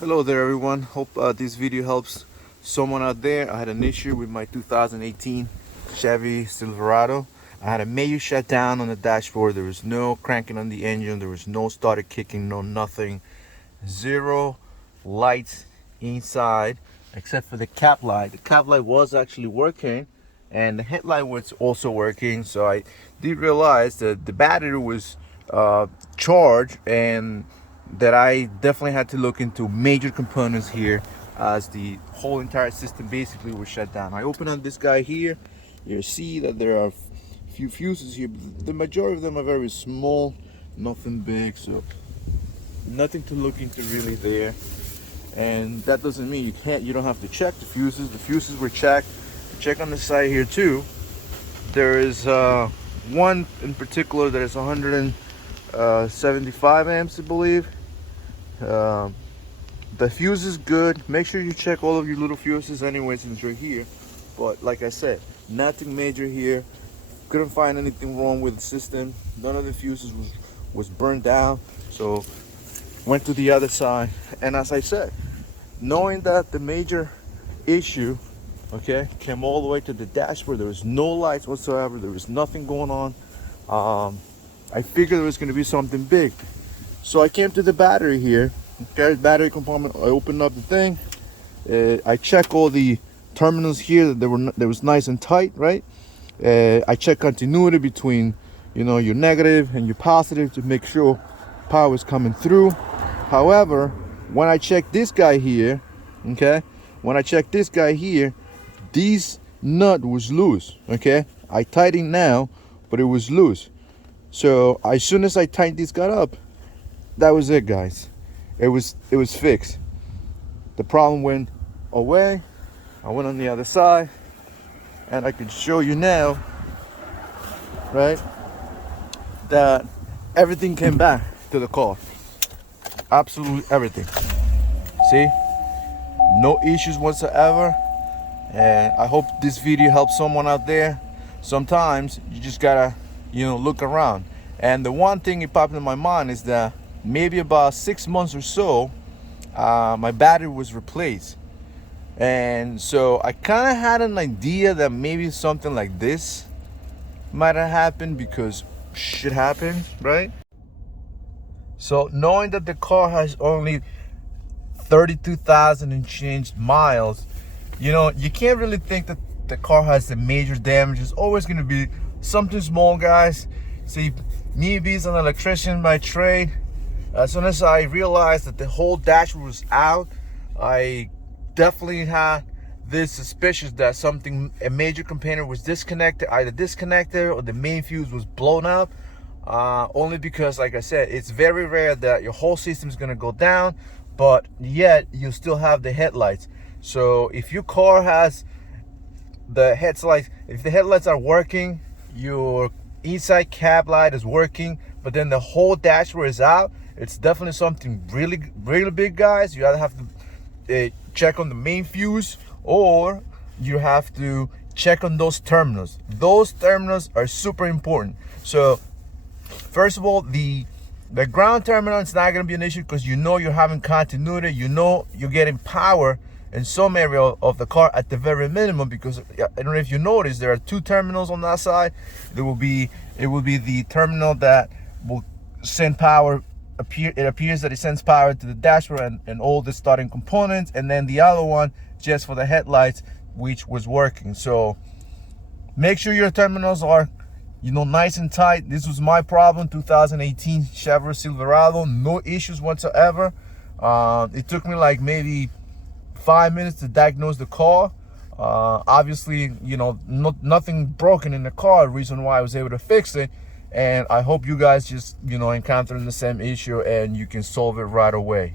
Hello there everyone, hope this video helps someone out there. I had an issue with my 2018 Chevy Silverado. I had a major shutdown on the dashboard. There was no cranking on the engine, there was no starter kicking, no nothing. Zero lights inside except for the cap light. The cap light was actually working and the headlight was also working, so I did realize that the battery was charged and that I definitely had to look into major components here, as the whole entire system basically was shut down. I open up this guy here, you see that there are a few fuses here, but the majority of them are very small, nothing big, so nothing to look into really there. And that doesn't mean you don't have to check the fuses. The fuses were checked. Check on the side here too. There is one in particular that is 175 amps, I believe. The fuse is good. Make sure you check all of your little fuses anyway since you're here. But like I said, nothing major here. Couldn't find anything wrong with the system. None of the fuses was burned down. So went to the other side. And as I said, knowing that the major issue, okay, came all the way to the dashboard, there was no lights whatsoever. There was nothing going on. I figured there was going to be something big. So I came to the battery here, okay, battery compartment. I opened up the thing. I check all the terminals here. There was nice and tight, right? I check continuity between, your negative and your positive to make sure power is coming through. However, when I check this guy here, okay, this nut was loose, okay? I tightened now, but it was loose. So as soon as I tightened this guy up, that was it, guys. It was fixed. The problem went away. I went on the other side and I can show you now, right, that everything came back to the car. Absolutely everything. See, no issues whatsoever. And I hope this video helps someone out there. Sometimes you just gotta look around. And the one thing that popped in my mind is that maybe about 6 months or so, my battery was replaced. And so I kind of had an idea that maybe something like this might have happened, because shit happens, right? So knowing that the car has only 32,000 and change miles, you can't really think that the car has a major damage. It's always going to be something small, guys. See, me being an electrician by trade, as soon as I realized that the whole dashboard was out, I definitely had this suspicion that a major component was disconnected, either disconnected or the main fuse was blown up. Only because, like I said, it's very rare that your whole system is going to go down, but yet you still have the headlights. So if your car has the headlights, if the headlights are working, your inside cab light is working, but then the whole dashboard is out, it's definitely something really, really big, guys. You either have to check on the main fuse, or you have to check on those terminals. Those terminals are super important. So first of all, the ground terminal is not going to be an issue, because you're having continuity, you're getting power in some area of the car at the very minimum, because I don't know if you notice, there are two terminals on that side. It will be the terminal that will send power. It appears that it sends power to the dashboard and all the starting components, and then the other one just for the headlights, which was working. So make sure your terminals are nice and tight. This was my problem, 2018 Chevy Silverado, no issues whatsoever. It took me like maybe 5 minutes to diagnose the car. Obviously, nothing broken in the car, reason why I was able to fix it. And I hope you guys just encountering the same issue and you can solve it right away.